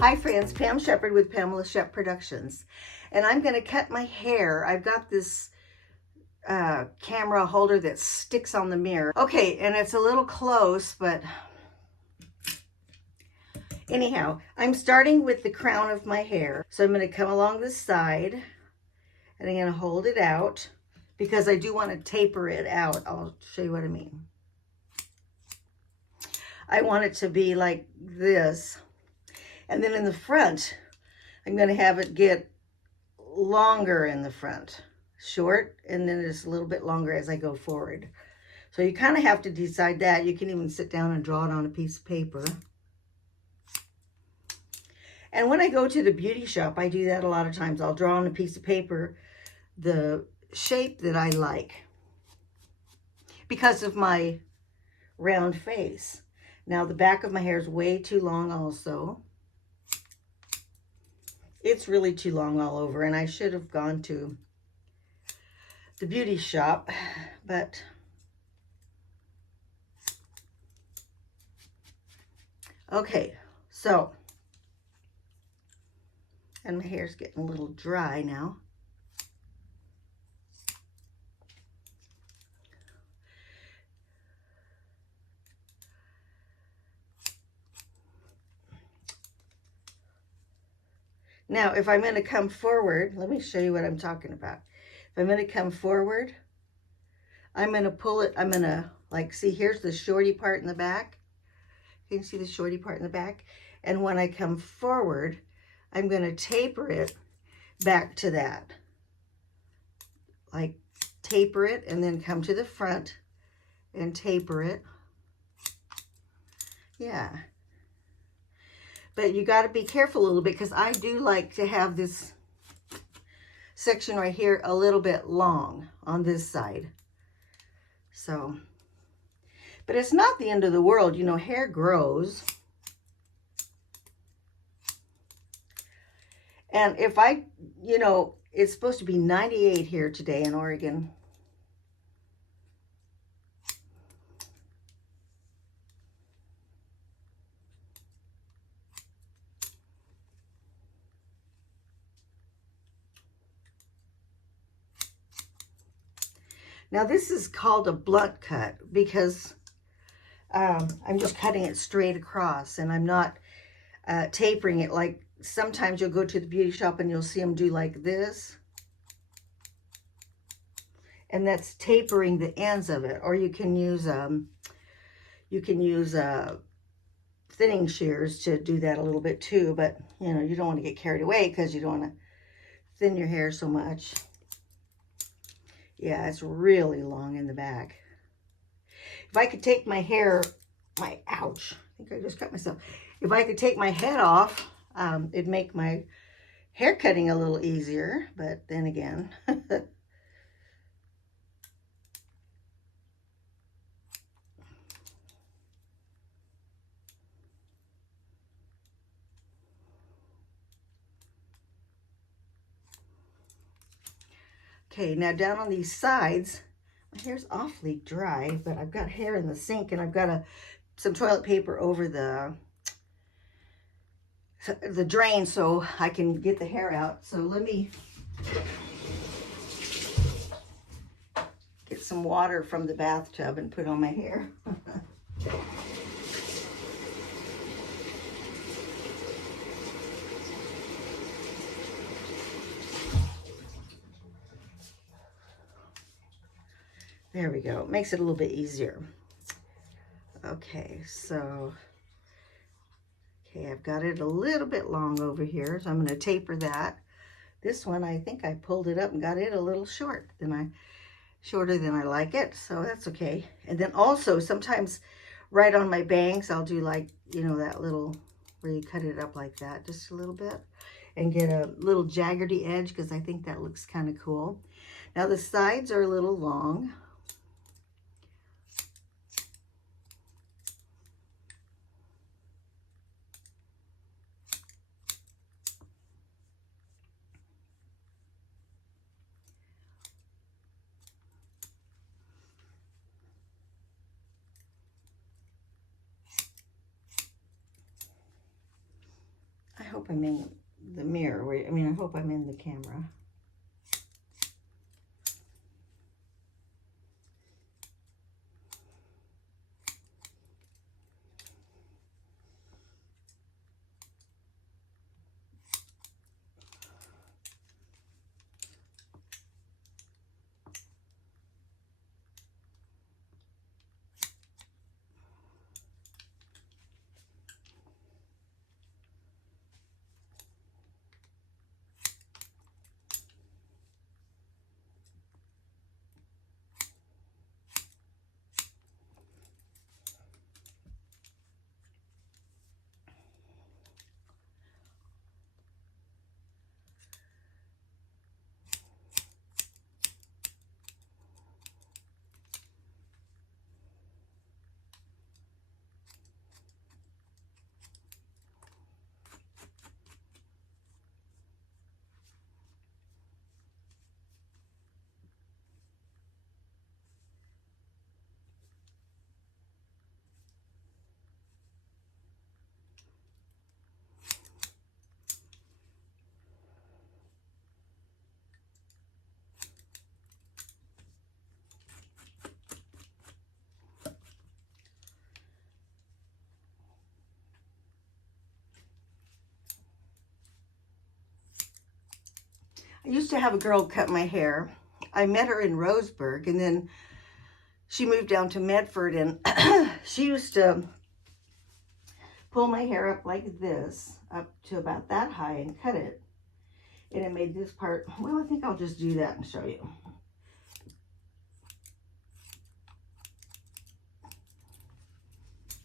Hi friends, Pam Shepherd with Pamela Shep Productions. And I'm going to cut my hair. I've got this camera holder that sticks on the mirror. Okay, and it's a little close, but anyhow, I'm starting with the crown of my hair. So I'm going to come along this side and I'm going to hold it out because I do want to taper it out. I'll show you what I mean. I want it to be like this. And then in the front, I'm going to have it get longer in the front. Short, and then it's a little bit longer as I go forward. So you kind of have to decide that. You can even sit down and draw it on a piece of paper. And when I go to the beauty shop, I do that a lot of times. I'll draw on a piece of paper the shape that I like because of my round face. Now the back of my hair is way too long also. It's really too long all over, and I should have gone to the beauty shop, but okay, so, and my hair's getting a little dry now. Now, if I'm going to come forward, let me show you what I'm talking about. If I'm going to come forward, I'm going to pull it, I'm going to, like, see, here's the shorty part in the back. You can see the shorty part in the back. And when I come forward, I'm going to taper it back to that. Like, taper it and then come to the front and taper it. Yeah. But you got to be careful a little bit because I do like to have this section right here a little bit long on this side. So, but it's not the end of the world. You know, hair grows. And if I, you know, it's supposed to be 98 here today in Oregon. Now this is called a blunt cut because I'm just cutting it straight across and I'm not tapering it. Like sometimes you'll go to the beauty shop and you'll see them do like this. And that's tapering the ends of it. Or you can use thinning shears to do that a little bit too. But you know, you don't want to get carried away because you don't want to thin your hair so much. Yeah, it's really long in the back. If I could take my hair, ouch, I think I just cut myself. If I could take my head off, it'd make my hair cutting a little easier, but then again. Okay, now down on these sides, my hair's awfully dry, but I've got hair in the sink and I've got some toilet paper over the drain so I can get the hair out. So let me get some water from the bathtub and put on my hair. There we go. It makes it a little bit easier. Okay, so, okay, I've got it a little bit long over here, so I'm going to taper that. This one, I think I pulled it up and got it a little shorter than I like it, so that's okay. And then also, sometimes right on my bangs, I'll do like, you know, that little, where you cut it up like that, just a little bit, and get a little jaggedy edge, because I think that looks kind of cool. Now, the sides are a little long. I'm in the mirror. I mean, I hope I'm in the camera. I used to have a girl cut my hair. I met her in Roseburg, and then she moved down to Medford, and she used to pull my hair up like this, up to about that high, and cut it. And it made this part, well, I think I'll just do that and show you.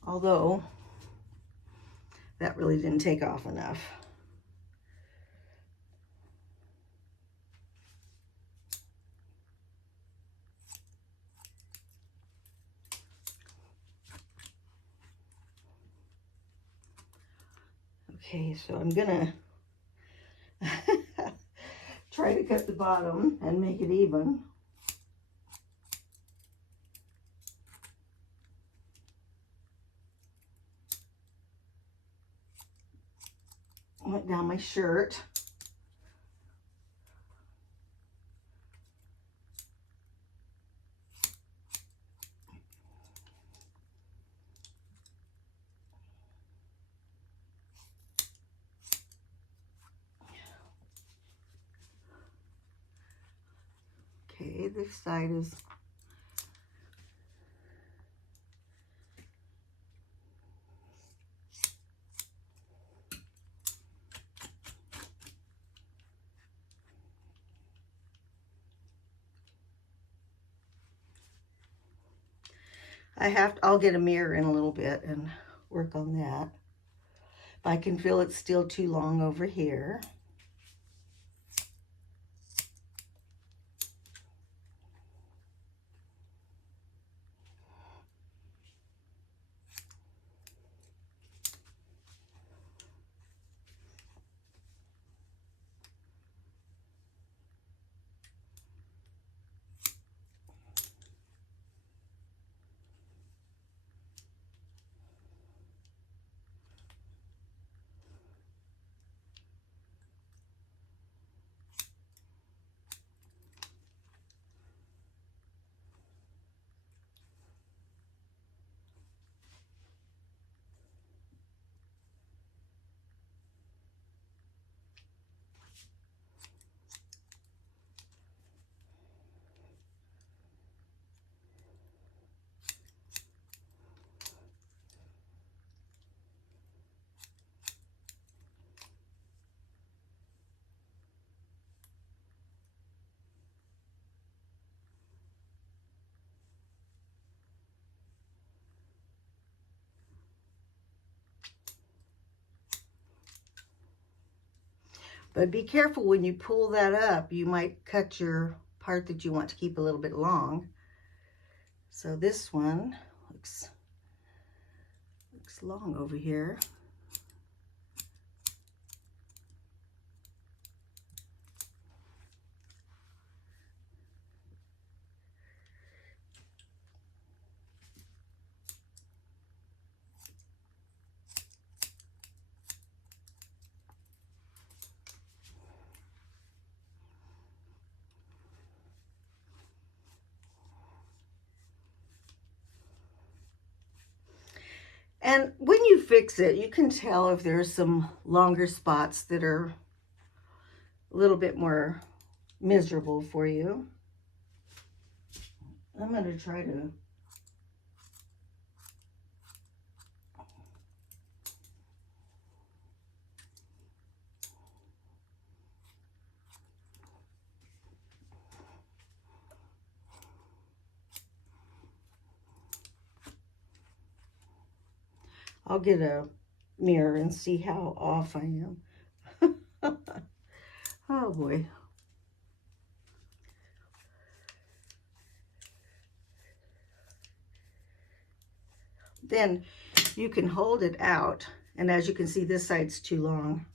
Although, that really didn't take off enough. Okay, so I'm gonna try to cut the bottom and make it even. Went down my shirt. Okay, this side is I'll get a mirror in a little bit and work on that. If I can feel it's still too long over here. But be careful when you pull that up, you might cut your part that you want to keep a little bit long. So this one looks long over here. And when you fix it, you can tell if there's some longer spots that are a little bit more miserable for you. I'm going to try to I'll get a mirror and see how off I am. Oh boy. Then you can hold it out, and as you can see, this side's too long.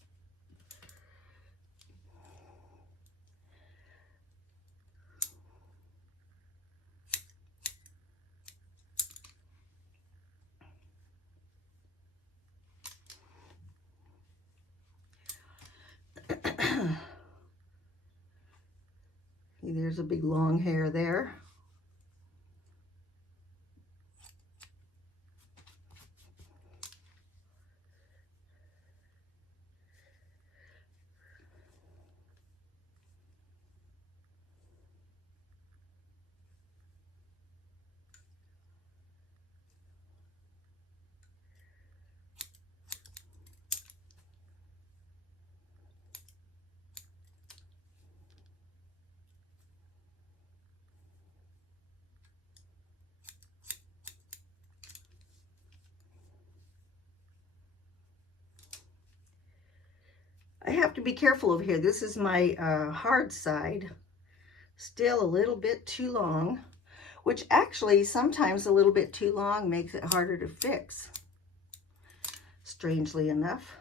There's a big long hair there. I have to be careful over here. This is my hard side. Still a little bit too long, which actually sometimes a little bit too long makes it harder to fix, strangely enough.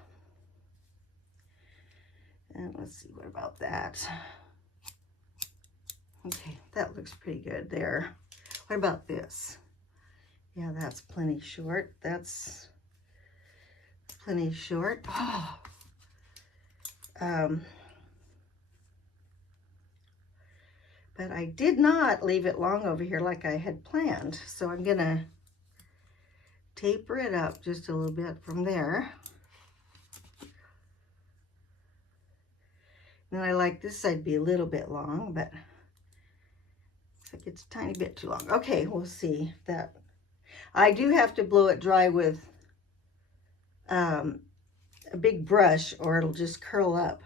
And let's see, what about that? Okay, that looks pretty good there. What about this? Yeah, that's plenty short. That's plenty short. Oh. But I did not leave it long over here like I had planned. So I'm gonna taper it up just a little bit from there. And I like this side to be a little bit long, but looks like it's a tiny bit too long. Okay, we'll see that. I do have to blow it dry with a big brush or it'll just curl up.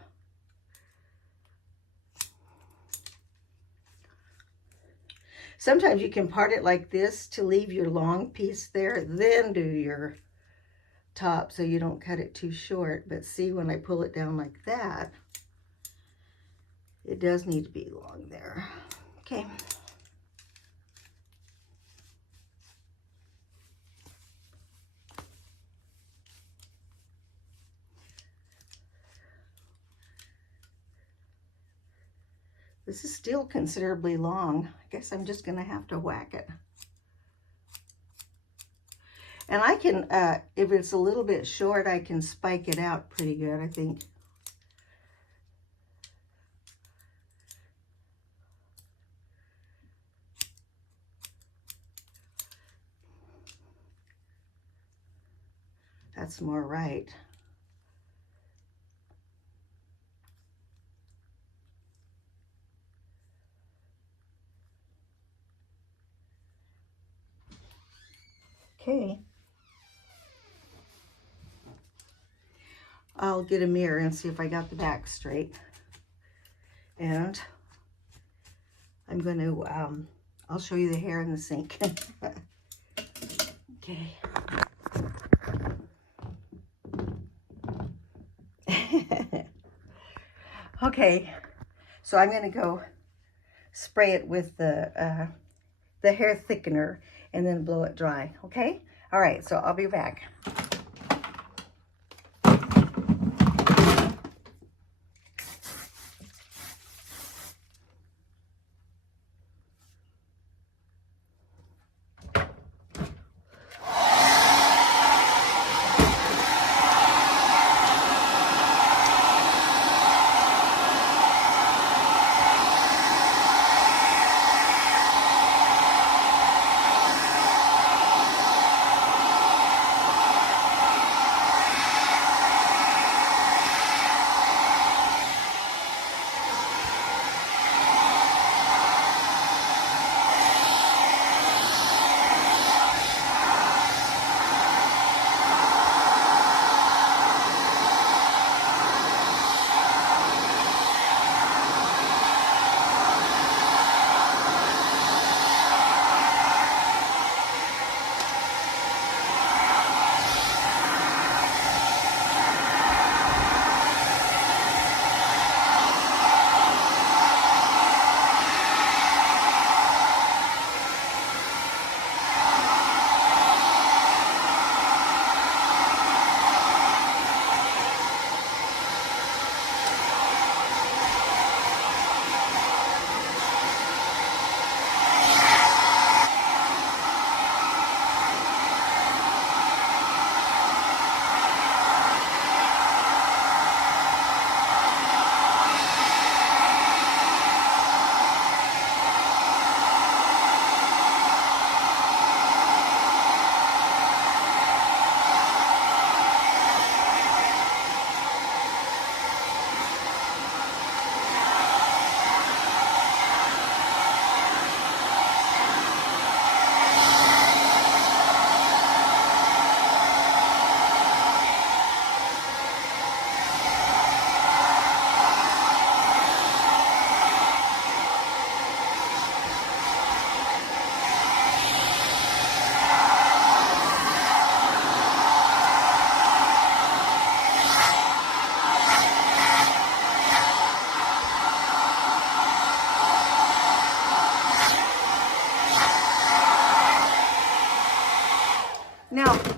Sometimes you can part it like this to leave your long piece there, then do your top so you don't cut it too short. But see, when I pull it down like that, it does need to be long there. Okay. This is still considerably long. I guess I'm just gonna have to whack it. And I can, if it's a little bit short, I can spike it out pretty good, I think. That's more right. Okay. I'll get a mirror and see if I got the back straight. And I'm going to, I'll show you the hair in the sink. Okay. Okay, so I'm going to go spray it with the hair thickener and then blow it dry, okay? All right, so I'll be back.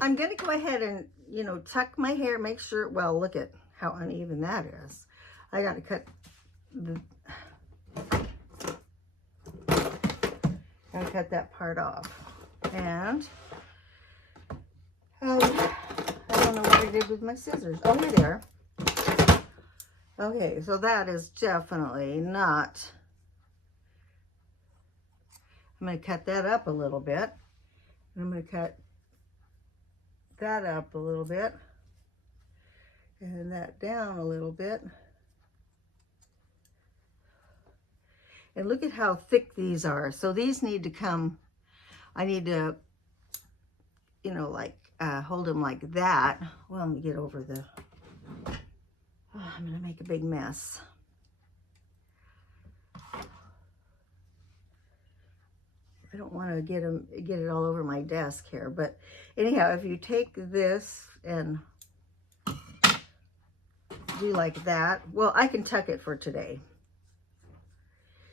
I'm going to go ahead and, you know, tuck my hair, make sure, well, look at how uneven that is. I got to cut that part off. And I don't know what I did with my scissors. Oh, here they are. Okay, so that is definitely not. I'm going to cut that up a little bit. And I'm going to cut that up a little bit. And that down a little bit. And look at how thick these are. So these need to come, I need to, you know, like hold them like that. Well, let me get over the, oh, I'm going to make a big mess. I don't want to get it all over my desk here. But anyhow, if you take this and do like that, well, I can tuck it for today.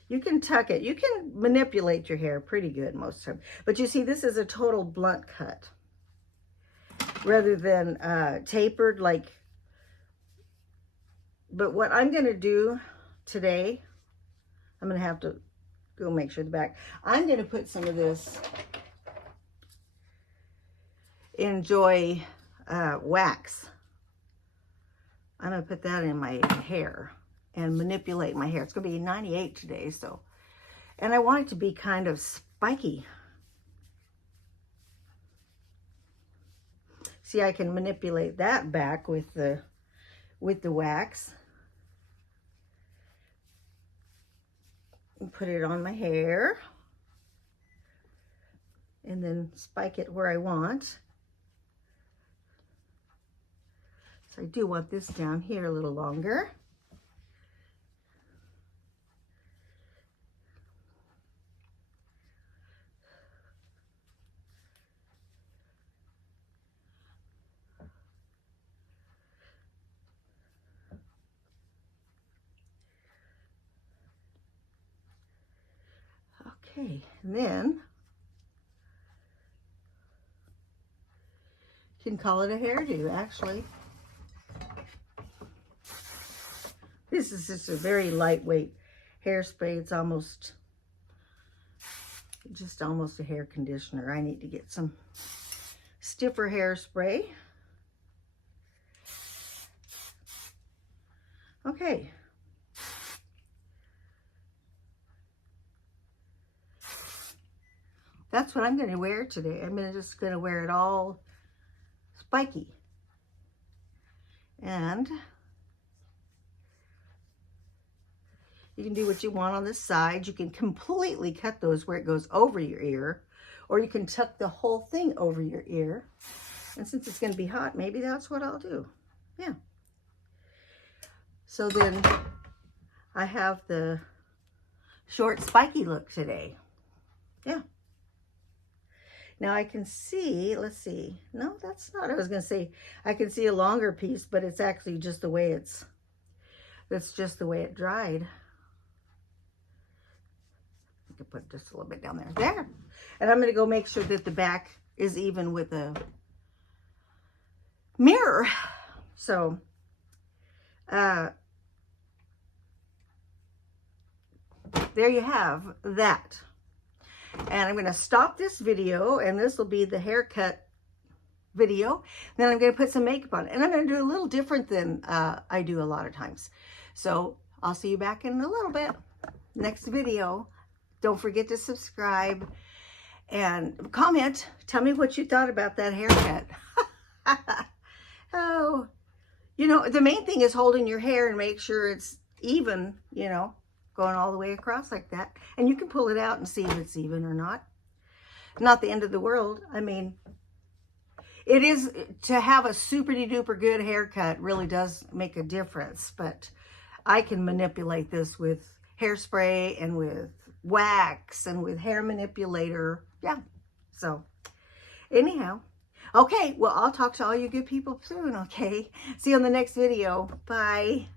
You can tuck it. You can manipulate your hair pretty good most of the time. But you see, this is a total blunt cut rather than tapered like. But what I'm going to do today, I'm going to have to go make sure the back. I'm going to put some of this Enjoy wax. I'm going to put that in my hair and manipulate my hair. It's going to be 98 today, so. And I want it to be kind of spiky. See, I can manipulate that back with the wax. And put it on my hair. And then spike it where I want. So I do want this down here a little longer. Okay, and then you can call it a hairdo, actually. This is just a very lightweight hairspray. It's almost a hair conditioner. I need to get some stiffer hairspray. Okay. That's what I'm going to wear today. I'm just going to wear it all spiky. And you can do what you want on the side. You can completely cut those where it goes over your ear, or you can tuck the whole thing over your ear. And since it's going to be hot, maybe that's what I'll do. Yeah. So then I have the short spiky look today. Yeah. Now I can see, let's see. No, that's not what I was going to say. I can see a longer piece, but it's actually just the way that's just the way it dried. I could put just a little bit down there. There. And I'm going to go make sure that the back is even with a mirror. So, there you have that. And I'm going to stop this video, and this will be the haircut video. Then I'm going to put some makeup on, and I'm going to do a little different than I do a lot of times. So I'll see you back in a little bit. Next video. Don't forget to subscribe and comment. Tell me what you thought about that haircut. Oh, you know, the main thing is holding your hair and make sure it's even, you know, going all the way across like that. And you can pull it out and see if it's even or not. Not the end of the world. I mean, it is, to have a super duper good haircut really does make a difference. But I can manipulate this with hairspray and with wax and with hair manipulator. Yeah. So anyhow, okay. Well, I'll talk to all you good people soon. Okay. See you on the next video. Bye.